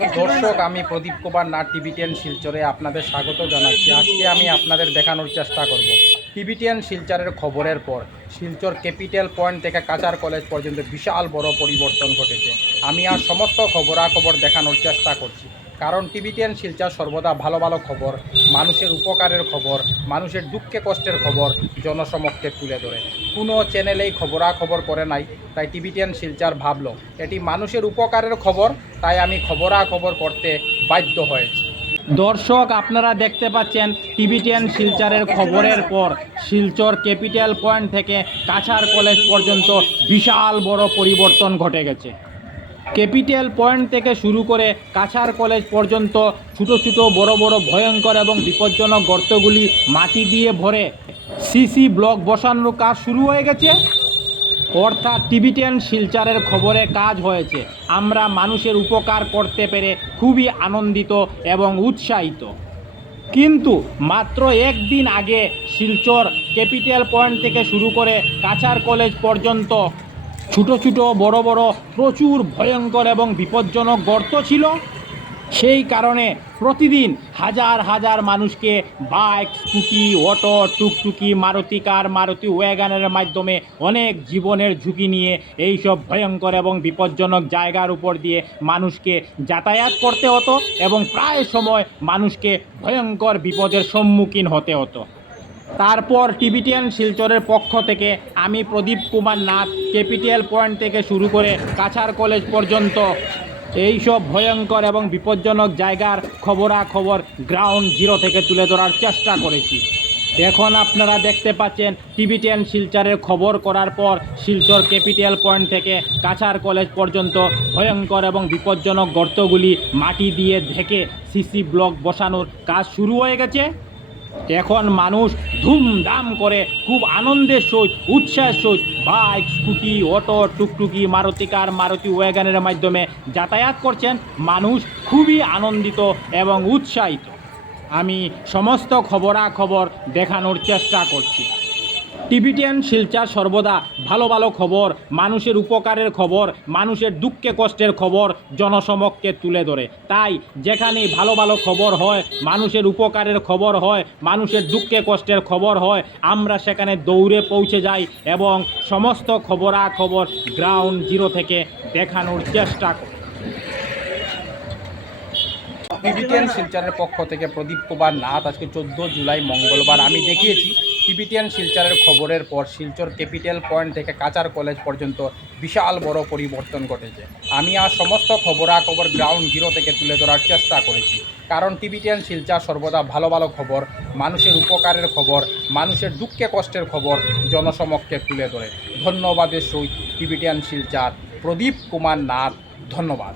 দর্শক, আমি প্রদীপ কুমার নাথ টিভি10 শিলচরে আপনাদের স্বাগত জানাচ্ছি। আজকে আমি আপনাদের দেখানোর চেষ্টা করব টিভি10 শিলচরের খবরের পর শিলচর ক্যাপিটাল পয়েন্ট থেকে কাচার কলেজ পর্যন্ত বিশাল বড় পরিবর্তন ঘটেছে। আমি আর সমস্ত খবরাখবর দেখানোর চেষ্টা করছি, কারণ টিভি10 শিলচর সর্বদা ভালো ভালো খবর, মানুষের উপকারের খবর, মানুষের দুঃখে কষ্টের খবর জনসমক্ষে তুলে ধরে। কোনো চ্যানেলেই খবরাখবর করে নাই, তাই টিভি10 শিলচর ভাবলো এটি মানুষের উপকারের খবর, তাই আমি খবরাখবর করতে বাধ্য হয়েছি। দর্শক, আপনারা দেখতে পাচ্ছেন টিভি10 শিলচরের খবরের পর শিলচর ক্যাপিটাল পয়েন্ট থেকে কাছাড় কলেজ পর্যন্ত বিশাল বড় পরিবর্তন ঘটে গেছে। ক্যাপিটাল পয়েন্ট থেকে শুরু করে কাছাড় কলেজ পর্যন্ত ছোটো ছোটো বড় বড় ভয়ঙ্কর এবং বিপজ্জনক গর্তগুলি মাটি দিয়ে ভরে সিসি ব্লক বসানোর কাজ শুরু হয়ে গেছে। অর্থাৎ টিভি10 শিলচরের খবরে কাজ হয়েছে। আমরা মানুষের উপকার করতে পেরে খুবই আনন্দিত এবং উৎসাহিত। কিন্তু মাত্র একদিন আগে শিলচর ক্যাপিটাল পয়েন্ট থেকে শুরু করে কাছাড় কলেজ পর্যন্ত ছোটো ছোটো বড় বড় প্রচুর ভয়ঙ্কর এবং বিপজ্জনক গর্ত ছিল। সেই কারণে প্রতিদিন হাজার হাজার মানুষকে বাইক, স্কুটি, অটো, টুকটুকি, মারুতি কার, মারুতি ওয়াগনের মাধ্যমে অনেক জীবনের ঝুঁকি নিয়ে এইসব ভয়ঙ্কর এবং বিপজ্জনক জায়গার উপর দিয়ে মানুষকে যাতায়াত করতে হতো এবং প্রায় সময় মানুষকে ভয়ঙ্কর বিপদের সম্মুখীন হতে হতো। তারপর টিভি10 শিলচরের পক্ষ থেকে আমি প্রদীপ কুমার নাথ ক্যাপিটাল পয়েন্ট থেকে শুরু করে কাছাড় কলেজ পর্যন্ত এইসব ভয়ঙ্কর এবং বিপজ্জনক জায়গার খবরাখবর গ্রাউন্ড জিরো থেকে তুলে ধরার চেষ্টা করেছি। এখন আপনারা দেখতে পাচ্ছেন টিভি10 শিলচরের খবর করার পর শিলচর ক্যাপিটাল পয়েন্ট থেকে কাছাড় কলেজ পর্যন্ত ভয়ঙ্কর এবং বিপজ্জনক গর্তগুলি মাটি দিয়ে ঢেকে সিসি ব্লক বসানোর কাজ শুরু হয়ে গেছে। এখন মানুষ ধুমধাম করে খুব আনন্দের সহিত, উৎসাহের সহিত বাইক, স্কুটি, অটো, টুকটুকি, মারুতি কার, মারুতি ওয়াগনের মাধ্যমে যাতায়াত করছেন। মানুষ খুবই আনন্দিত এবং উৎসাহিত। আমি সমস্ত খবরাখবর দেখানোর চেষ্টা করছি। টিভি10 শিলচর সর্বদা ভালো ভালো খবর, মানুষের উপকারের খবর, মানুষের দুঃখে কষ্টের খবর জনসমক্ষে তুলে ধরে। তাই যেখানেই ভালো ভালো খবর হয়, মানুষের উপকারের খবর হয়, মানুষের দুঃখে কষ্টের খবর হয়, আমরা সেখানে দৌড়ে পৌঁছে যাই এবং সমস্ত খবরাখবর গ্রাউন্ড জিরো থেকে দেখানোর চেষ্টা করি। টিভি10 শিলচরের পক্ষ থেকে প্রদীপ কুমার নাথ। আজকে 14 জুলাই মঙ্গলবার আমি দেখিয়েছি টিভি10 শিলচরের খবরের পর শিলচর ক্যাপিটাল পয়েন্ট থেকে কাছাড় কলেজ পর্যন্ত বিশাল বড় পরিবর্তন ঘটেছে। আমি আর সমস্ত খবরাখবর গ্রাউন্ড জিরো থেকে তুলে ধরার চেষ্টা করেছি, কারণ টিভি10 শিলচর সর্বদা ভালো ভালো খবর, মানুষের উপকারের খবর, মানুষের দুঃখে কষ্টের খবর জনসমক্ষে তুলে ধরে। ধন্যবাদের সহিত টিভি10 শিলচর প্রদীপ কুমার নাথ। ধন্যবাদ।